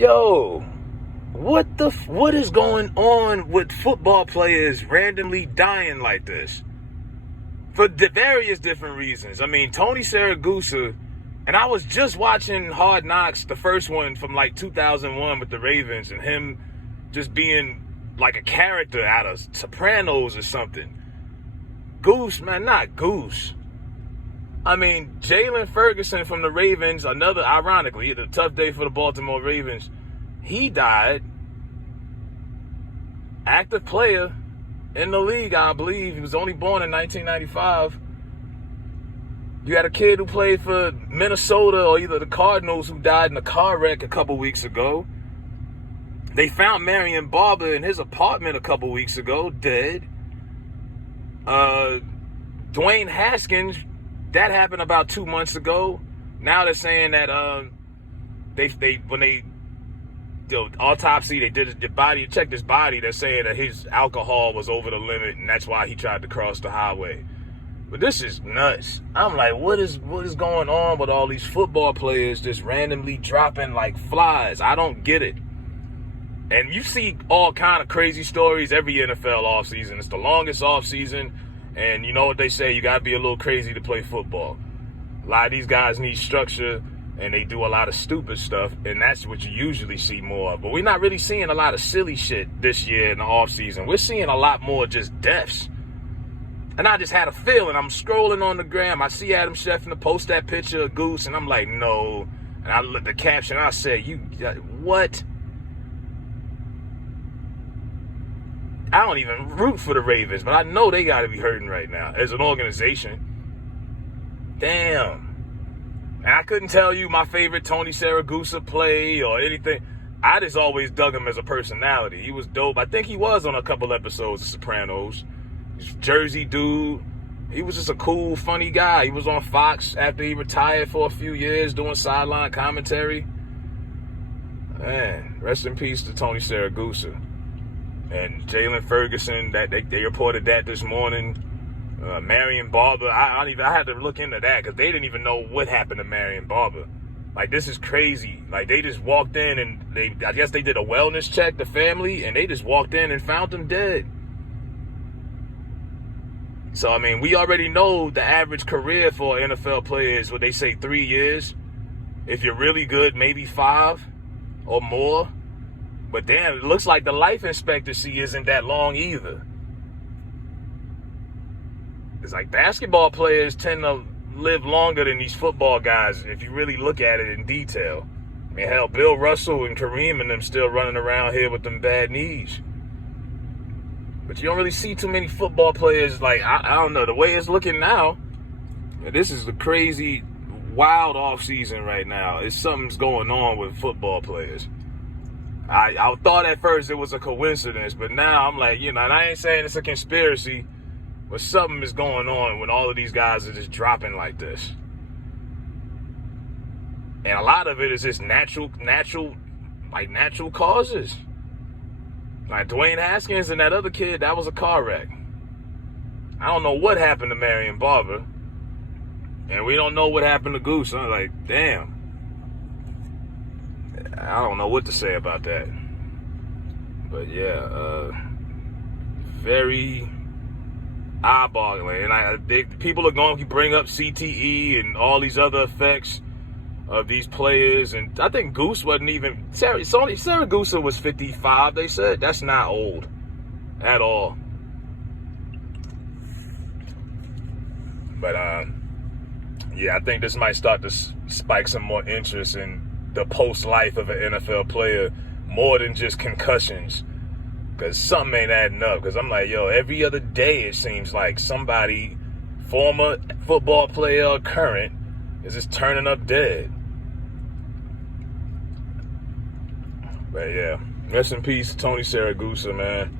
Yo, what is going on with football players randomly dying like this? For various different reasons. I mean, Tony Sirgusa, and I was just watching Hard Knocks, the first one from like 2001 with the Ravens, and him just being like a character out of Sopranos or something. Goose, man, not Goose. I mean, Jalen Ferguson from the Ravens, ironically, a tough day for the Baltimore Ravens. He died. Active player in the league, I believe. He was only born in 1995. You had a kid who played for Minnesota or either the Cardinals who died in a car wreck a couple weeks ago. They found Marion Barber in his apartment a couple weeks ago, dead. Dwayne Haskins, that happened about 2 months ago. Now they're saying that when they did autopsy, they did the body, checked his body. They're saying that his alcohol was over the limit, and that's why he tried to cross the highway. But this is nuts. I'm like, what is going on with all these football players just randomly dropping like flies? I don't get it. And you see all kind of crazy stories every NFL offseason. It's the longest offseason. And you know what they say, you got to be a little crazy to play football. A lot of these guys need structure, and they do a lot of stupid stuff, and that's what you usually see more of. But we're not really seeing a lot of silly shit this year in the offseason. We're seeing a lot more just deaths. And I just had a feeling. I'm scrolling on the gram. I see Adam Schefter post that picture of Goose, and I'm like, no. And I looked at the caption, I said, what? I don't even root for the Ravens, but I know they got to be hurting right now as an organization. Damn. And I couldn't tell you my favorite Tony Sirgusa play or anything. I just always dug him as a personality. He was dope. I think he was on a couple episodes of Sopranos. He's a Jersey dude. He was just a cool, funny guy. He was on Fox after he retired for a few years doing sideline commentary. Man, rest in peace to Tony Sirgusa. And Jalen Ferguson, that they reported that this morning. Marion Barber, I had to look into that because they didn't even know what happened to Marion Barber. Like, this is crazy. Like, they just walked in and I guess they did a wellness check, the family, and they just walked in and found him dead. So, I mean, we already know the average career for an NFL player is what they say 3 years. If you're really good, maybe 5 or more. But damn, it looks like the life expectancy isn't that long either. It's like basketball players tend to live longer than these football guys if you really look at it in detail. I mean, hell, Bill Russell and Kareem and them still running around here with them bad knees. But you don't really see too many football players, like, I don't know, the way it's looking now, this is the crazy, wild offseason right now. Something's going on with football players. I thought at first it was a coincidence, but now I'm like, and I ain't saying it's a conspiracy, but something is going on when all of these guys are just dropping like this. And a lot of it is just natural causes. Like Dwayne Haskins and that other kid, that was a car wreck. I don't know what happened to Marion Barber. And we don't know what happened to Goose. I'm like, damn. I don't know what to say about that. But yeah, very eye-boggling. And people are going to bring up CTE and all these other effects of these players. And I think Goose wasn't even... Sirgusa was 55, they said. That's not old at all. But, yeah, I think this might start to spike some more interest in the post-life of an NFL player more than just concussions. Because something ain't adding up. Because I'm like, every other day it seems like somebody, former football player or current, is just turning up dead. But yeah, rest in peace, Tony Sirgusa, man.